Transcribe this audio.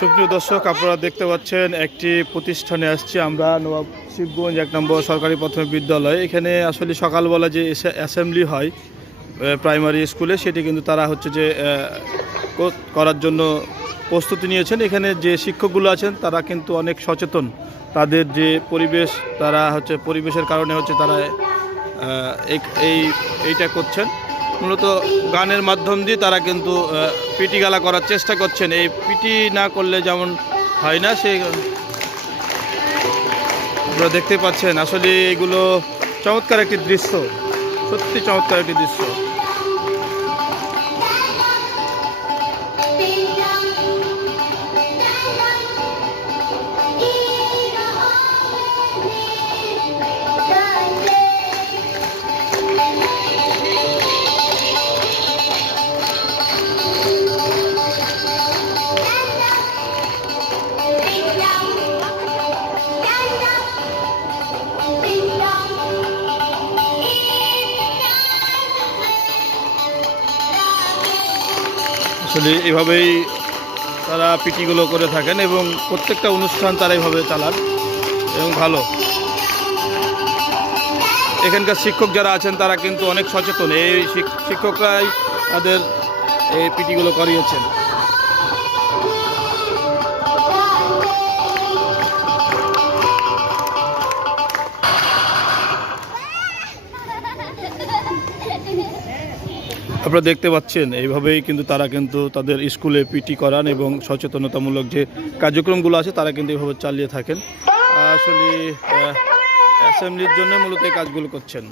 সুপ্রিয় দর্শক, আপনারা দেখতে পাচ্ছেন একটি প্রতিষ্ঠানে আসছি আমরা, নবাব শিবগঞ্জ, এক নম্বর সরকারি প্রাথমিক বিদ্যালয়। এখানে আসলে সকালবেলা যে অ্যাসেম্বলি হয় প্রাইমারি স্কুলে সেটি কিন্তু তারা হচ্ছে যে করার জন্য প্রস্তুতি নিয়েছেন। এখানে যে শিক্ষকগুলো আছেন, তারা কিন্তু অনেক সচেতন। তাদের যে পরিবেশ, তারা হচ্ছে পরিবেশের কারণে হচ্ছে তারা এই, এইটা করছেন। মূলত গানের মাধ্যম দিয়ে তারা কিন্তু পিটি গালা করার চেষ্টা করছেন। এই পিটি না করলে যেমন হয় না সেই দেখতে পাচ্ছেন। আসলে এগুলো চমৎকার একটি দৃশ্য। সত্যি চমৎকার একটি দৃশ্য। আসলে এভাবেই তারা পিটিগুলো করে থাকেন এবং প্রত্যেকটা অনুষ্ঠান তারা এইভাবে চালান এবং ভালো। এখানকার শিক্ষক যারা আছেন, তারা কিন্তু অনেক সচেতন। এই শিক- শিক্ষকরাই তাদের এই পিটিগুলো করিয়েছেন। আপনারা দেখতে পাচ্ছেন, এইভাবেই কিন্তু তারা কিন্তু তাদের স্কুলে পিটি করান এবং সচেতনতামূলক যে কার্যক্রমগুলো আছে, তারা কিন্তু এইভাবে চালিয়ে থাকেন। আসলে অ্যাসেম্বলির জন্য মূলত এই কাজগুলো করছেন।